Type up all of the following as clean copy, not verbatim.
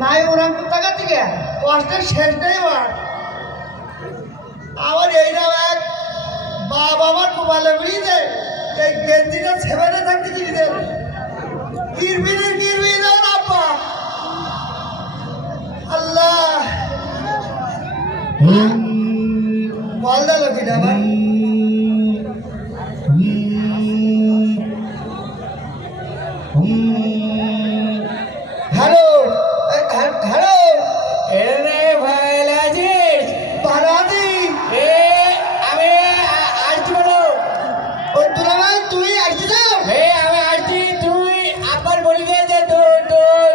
নাই ওরাম টাকা থেকে কষ্টের শেষ নেই আমার এইরাও এক বাবা আমার মোবাইলে বেরিয়ে এই গেঞ্জিটা সেবারে থাকতে কিনে দেন কিরবি দেন আব্বা আল্লাহ বল দা লোকিটা আমার হ্যালো হ্যালো এরে ভাই লাজিস পারাদি আমি আসছি বলো ও দুলাভাই তুই আসছিস আমি আসছি তুই আবার বলি দে যে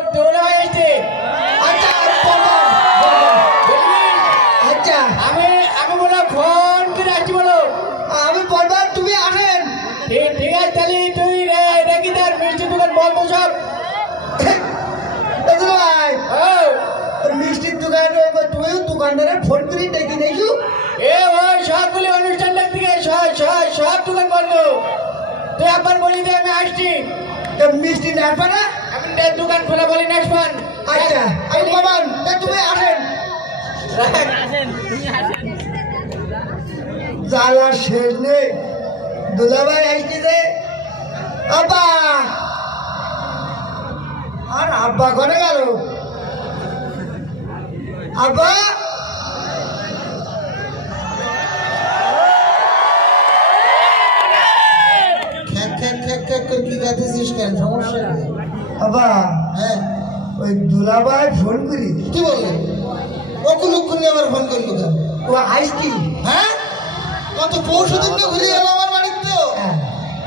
তোলা হয়ে আসছে আচ্ছা আচ্ছা আমি বলো ফোন করে আসছি বলো আমি বলবার তুমি আসেন ঠিক আছে তাহলে তুই রেখে তার মিষ্টি দোকান বলবো সব দুলাভাই মিষ্টির দোকানে তুই দোকানদারের ফোন করে ডেকে দেখু ওই সবগুলি অনুষ্ঠান থেকে সব দোকান বন্ধ তুই আবার বলি দে আমি আসছি মিষ্টি না পারা আমি দোকান খোলা বলি নেক্সট ওয়ান আচ্ছা আমি বাবান তুমি আসেন জ্বালা শেষ নেই দুলাভাই আসছে আব্বা আর আব্বা ঘরে গেল আব্বা কি গাইতেছিস কেন সমস্যা নেই আব্বা হ্যাঁ ওই দুলাভাই ফোন করি কি বললে অকুলক্ষণে আমার ফোন করলো কেন ও আইসকি হ্যাঁ কত পরশু দিন তো ঘুরে গেল আমার বাড়িতে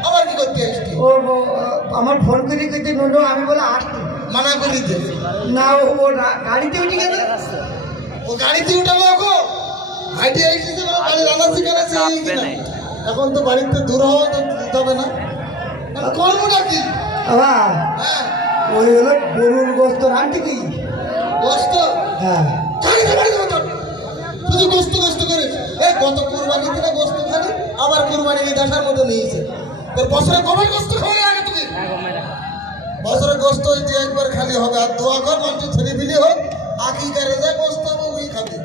আবার কি করতে আসছি ও আমার ফোন করে কইতে নুনো আমি বলে আসছি মানা করি দে না ও গাড়িতে উঠে গেল ও গাড়িতে উঠাবো ওকে হাইটে এসেছে বাড়ি রান্না শিখাচ্ছে এখন তো বাড়িতে দূর হওয়া তো দিতে হবে না কর্মটা কি আবা হ্যাঁ ওই হলো গরুর গোস্ত রান্তি কি গোস্ত হ্যাঁ গাড়িতে বাড়িতে বসো শুধু গোস্ত করে এই কত কুরবানি দিনে গোস্ত খালি আবার কুরবানি নিয়ে দেখার মতো নিয়েছে তোর বছরে কবে গোস্ত খাওয়া লাগে তুমি বছরে গোস্ত হইতে একবার খালি হবে আর দোয়া কর মানুষ ছেলে বিলি হোক আকি করে যায় গোস্ত ওই খাবে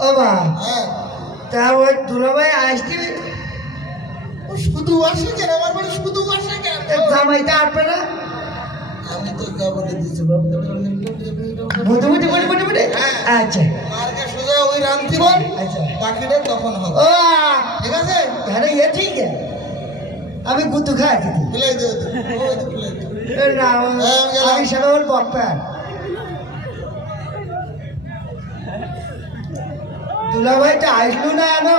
আবা হ্যাঁ তা ওই দুলাভাই আসছি ও শুধু আসে কেন আমার বাড়ি শুধু আসে কেন জামাইটা আসবে না আমি তো যা বলে দিচ্ছি বুঝে হ্যাঁ। আচ্ছা মার্কে সোজা ওই রান্তি বল আচ্ছা বাকিটা তখন হবে ও ঠিক আছে হ্যাঁ ইয়ে ঠিক আছে আমি গুতু খাচ্ছি খুলাই দেবো তো ওই তো খুলাই দেবো না হ্যাঁ, গেলাম। আমি সেটা ওর বকপ্যান দুলাভাইটা আসলো না এনো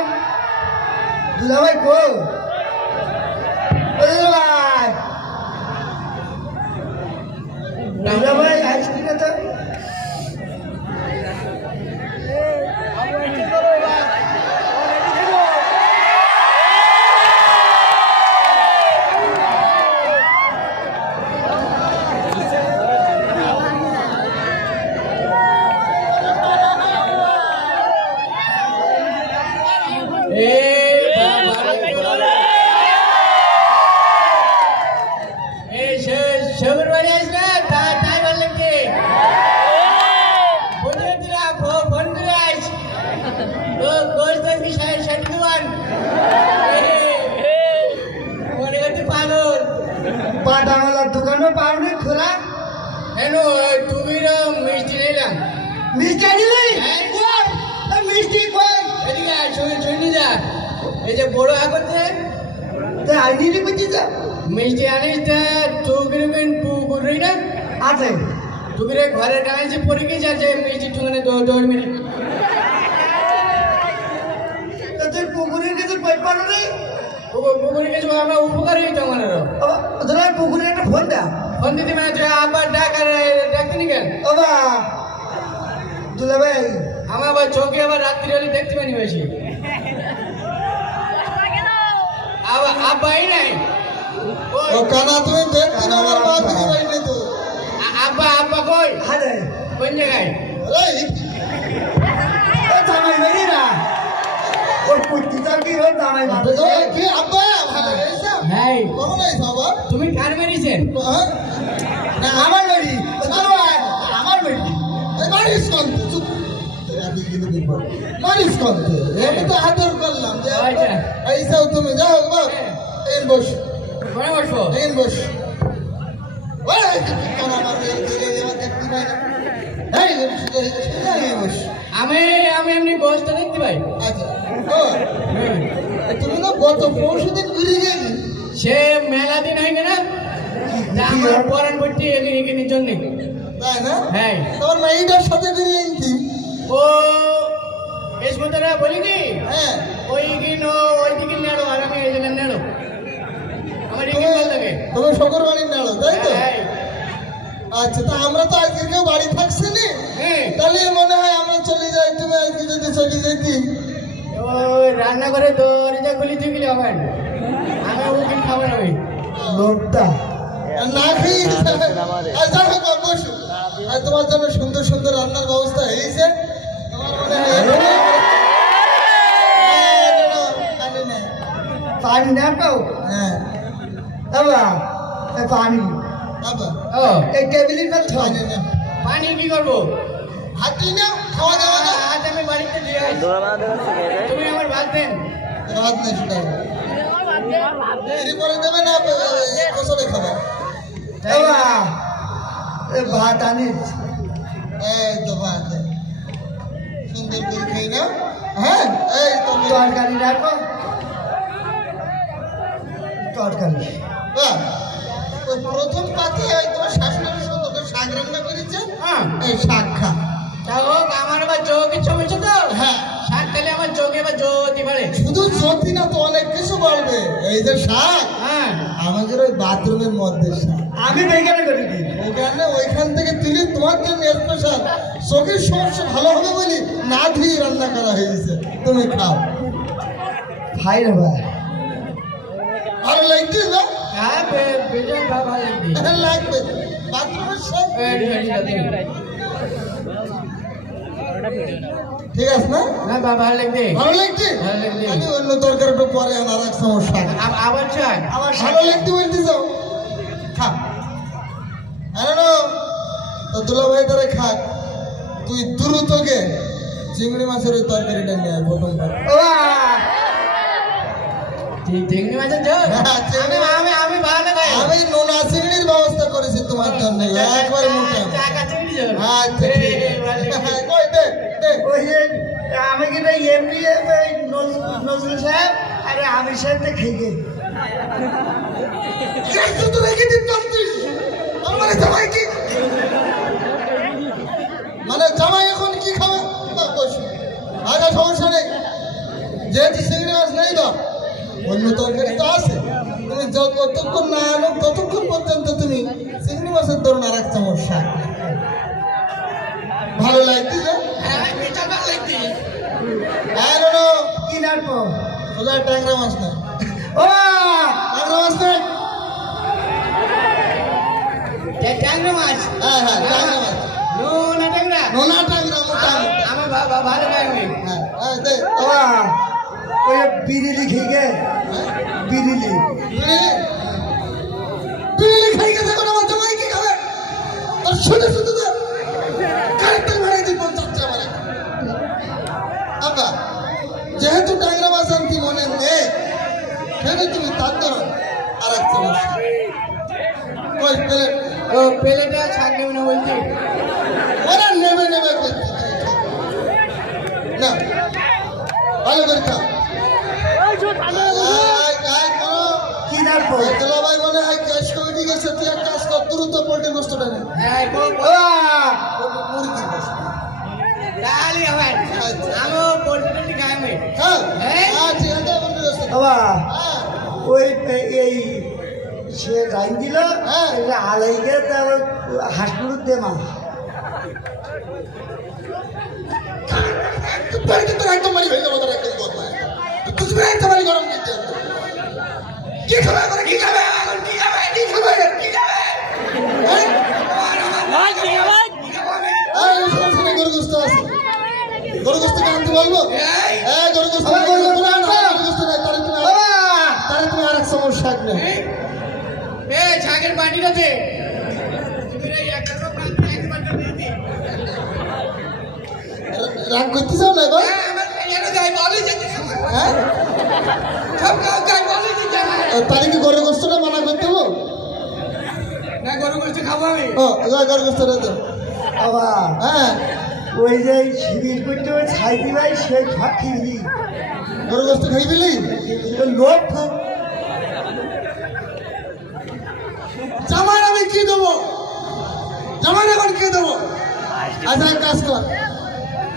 দুলাভাই কো দুলাভাই দুলাভাই আসলি না তো সবুর বাড়ি আসবে তাই বললেন কি বুঝলে তোরা ফোন করে আস তো গোস্ত কি ষাট দেওয়ান মনে করতে পাগল পাটামালার দোকানও পাওনি খোলা হেন তুমি মিষ্টি নিলাম মিষ্টি দিলি মিষ্টি কই এদিকে শুনি যা এই যে বড় আগতে তা আইনি বুঝি যা মিষ্টি আনিস তা চৌকিরবেন পুকুরি না আছে তুমি ঘরে টাঙাইছে পরীক্ষা যাচ্ছে মিষ্টি টুকানে 10 মিনিট তা তুই পুকুরের কাছে পাই পারো রে পুকুরি কিছু আমরা উপকার হইতো আমাদের তোরা পুকুরের একটা ফোন দা ফোন দিতে মানে তুই আবার ডাকতে নি কেন বাবা দুলাভাই আমার আবার চোখে আবার রাত্রি হলে দেখতে পানি বেশি আবার আব্বাই নাই ও কানা তুমি দেখতে না আমার মা থেকে বাইরে তো আব্বা কই আরে কোন জায়গায় এই ও জামাই মেরি না ওর পুত্তিটা কি ওর জামাই বাবা তো কি আব্বা ভালো হয়েছে হ্যাঁ কখন আইছ বাবা তুমি কার মেরেছেন হ্যাঁ আমার মেরি আমার মেরি গেলে বিপদ মালিশ করতে এটা তো আদর করলাম যে আচ্ছা। এইসব তুমি যাও বাপ এই বস কোনে বসবো? এই বস ওই কোন আমার ধীরে ধীরে দেখতে পাই না এই বস আমি এমনি বসটা দেখতে পাই। আচ্ছা ও তুমি না গত পরশু দিন ঘুরে গেলি সে মেলা দিন হয়ে গেল না আমার পরান করতে এখানে জন্য। তাই না হ্যাঁ তোমার মেয়েটার সাথে ঘুরে আনছি ও এসমতরা বলি কি হ্যাঁ ওই দিকে নেড়ো আর আমি এই জায়গায় নেড়ো আমার এখানে ভালো লাগে। তুমি শকর বাড়ির নাড়ো তাই তো হ্যাঁ আচ্ছা তা আমরা তো আজকে কেউ বাড়ি থাকছি না হ্যাঁ তাহলে মনে হয় আমরা চলে যাই তুমি আজকে যদি চলে যেতি ওই রান্না করে দরজা খুলি তুই গেলে হবে না। আমি ওখানে খাবো না ওই লোকটা না খেয়ে আর যাই হোক বাপ, বসো আর তোমার জন্য সুন্দর সুন্দর রান্নার ব্যবস্থা হয়েছে তোমার মনে হয় পানি না পাও হ্যাঁ বাবা পানি বাবা ও এই টেবিলের পর থাক পানি না পানি কি করবো? হাতি না খাওয়া দাওয়া না আজ আমি বাড়িতে দিয়ে আসি। তুমি আমার ভাত দেন। রাত নেই সেটা এরপরে দেবে না কসলে খাবা বাবা এ ভাত আনিস এই তো ভাত সুন্দর করে খাই না হ্যাঁ এই তো তরকারি রাখো তরকারি বাহ, ওই প্রথম পাতে ওই তোমার শাশুড়ি সুন্দর করে শাক রান্না করেছে হ্যাঁ এই শাক খা তা হোক আমার আবার চোখের সমস্যা তো হ্যাঁ শাক খেলে আমার চোখে আবার জ্যোতি বাড়ে। শুধু সত্যি না তো অনেক কিছু বলবে এই যে শাক হ্যাঁ আমাদের ওই বাথরুমের মধ্যে শাক আমি বেকারে করে দিই ওখানে ওইখান থেকে তুলে তোমার জন্য স্পেশাল চোখের সমস্যা ভালো হবে বলি না ধুয়ে রান্না করা হয়েছে তুমি খাও ভাই রে ভাই ভালো লাগছে না হ্যাঁ বেজন ভালো লাগবে। লাগবে বাথরুমের শাক ঠিক আছে না না বাবা ভালো লাগবে। ভালো লাগছে ভালো লাগছে। আমি অন্য তরকারি একটু পরে আনার এক সমস্যা আবার শাক আমার ভালো লাগতে বলতে যাও খা আরে না তো দুলা ভাই তারে খাক তুই দ্রুত গে চিংড়ি মাছের ওই তরকারিটা নিয়ে আয় প্রথমবার বাবা চিংড়ি মাছের ঝোল হ্যাঁ, চিংড়ি মাছ। আমি ভালো খাই। আমি নোনা চিংড়ির ব্যবস্থা করেছি তোমার জন্য একবারে মোটা চাকা চিংড়ি ঝোল আচ্ছা ঠিক এই, ভালো আছে। লাগবে। হ্যাঁ, কই দে দে ওই যে আমি কিন্তু এমনি নজরুল সাহেব আরে আমি সাহেব তো খেয়ে গেই একটু তো রেখে দিন পারতিস আমার জামাই কি মানে জামাই এখন কি খাবে বাহ, বস আগে সমস্যা নেই যেহেতু চিংড়ি মাছ নেই তো অন্য তরকারি তো আছে তুমি যতক্ষণ না আনো ততক্ষণ পর্যন্ত তুমি চিংড়ি মাছের ধরুন আর এক চামচ শাক ভালো লাগতেছে হ্যাঁ, মিঠা ভালো লাগছে। হ্যাঁ নো কিনার পর ওটা ট্যাংরা মাছ না ও ট্যাংরা মাছ না ট্যাংরা মাছ হ্যাঁ হ্যাঁ ট্যাংরা মাছ নোনা ট্যাংরা নোনা ট্যাংরা মোটা মোটা। আমার বাবা ভালো খাই আমি। হ্যাঁ হ্যাঁ দে বাবা ওই বিরিলি খেয়ে গে বিরিলি বিড়ি খাই গেছে এখন আমার জামাই কি খাবে তোর শুধু শুধু তো কারেক্টার ভাড়াই দিই 50 টাকা মানে আব্বা যেহেতু ট্যাংরা মাছ আনতি মনে নেই সেটা তুমি তার ধরো আর এক চামচ ওই প্লেট ও প্লেটে শাক নেবে না বলছি। ওরা নেবে নেবে করতে না ভালো করে খা কিনার পর দুলা ভাই মনে হয় ক্যাশ কমিটি গেছে তুই এক কাজ কর দ্রুত পোল্ট্রি গোস্তটা নে হ্যাঁ, মুরগি গোস্ত তাহলে হবে। আচ্ছা। আমিও পোল্ট্রি খাই আমি। হ্যাঁ হ্যাঁ? ঠিক আছে মুরগি গোস্ত বাবা হ্যাঁ ওই এই সে রাইন দিল হ্যাঁ। আলাইকে তারপর হাসপুর দে মা বাড়িতে তোর একদম বাড়ি হয়ে যাবো তোর একদম কথা তুই একদম বাড়ি গরম করতে কি খাবে এখন কি খাবে এখন কি খাবে কি খাবে কি খাবে হ্যাঁ? এই সমস্যা নেই, গরু গোস্ত আছে গরু গোস্ত আনতে বলবো হ্যাঁ গরু গোস্ত নাই, গরু গোস্ত নাই তাহলে তুমি আর এক চামচ শাক নেই এ শাকের বাটিটা দে। তুমি এই একটা লোক রাখতে একবার দিয়ে দে। রাগ করতে চাও না এবার হ্যাঁ তাহলে কি গরু গোস্তটা মানা করতে হবো না গরু গোস্ত খাবো আমি ও এবার গরু গোস্তটা তো বাবা হ্যাঁ ওই যে শিবির করতে ওই ছাই দিবাই সেই ফাঁকি গরু গোস্ত খাই পেলি লোক জামাই আমি কি দেবো জামাই এখন কি দেবো আচ্ছা এক কাজ কর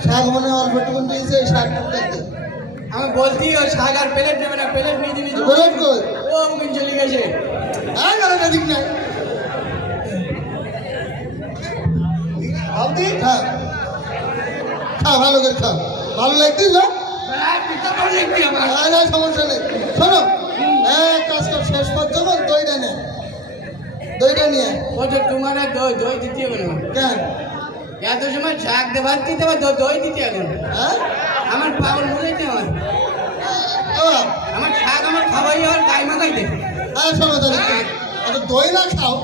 শাক মনে হয় অল্প টুকুন দিয়েছে শাক টুকু আমি বলছি ও শাক আর প্লেট নেবে না প্লেট নিয়ে নিয়ে প্লেট কই ও মুখ চলে গেছে হ্যাঁ গেলে দিক নাই খাও দি খা খা ভালো করে খা ভালো লাগতিস না না সমস্যা নেই শোনো এক কাজ কর শেষ পর যখন দইটা নে দইটা নিয়ে ও তো তোমার দই দই দিতে হবে না কেন এত সময় শাক দেবার দিতে হবে দই দিতে এখন হ্যাঁ আমার পাগল বলেছে আমার শাক আমার খাওয়াই আর গায়ে মাথায় দে হ্যাঁ শোনো তাহলে দই না খাও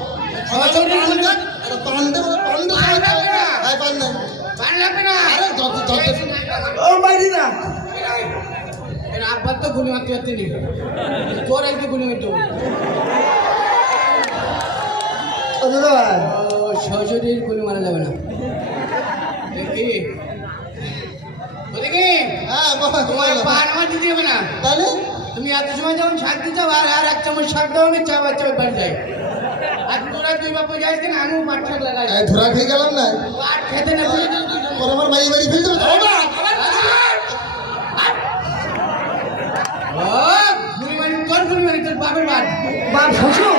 পান্ডে পান লাগবে না আরে যত যত ও মাইরি না আব্বার তো গুলি মারতে পারতে নেই তোর একদিন গুলি মারতে ও দাদা ভাই ও শ্বশুরের গুলি মারা যাবে না কি ওদিকে হ্যাঁ তোমার পান আমার দিতে হবে না তাহলে তুমি এত সময় যখন শাক দিতে আর এক চামচ শাক দাও আমি চা বাচ্চা বাড়ি যাই আর তোরা দুই বাপু যাইস কেন আমিও পাট শাক লাগাই ধরা খেয়ে গেলাম না পাট খেতে না বুঝে পরে আমার বাড়ি বাড়ি ফেলতে হবে ও গুলি মারি তোর বাপের বাদ বাপ শ্বশুর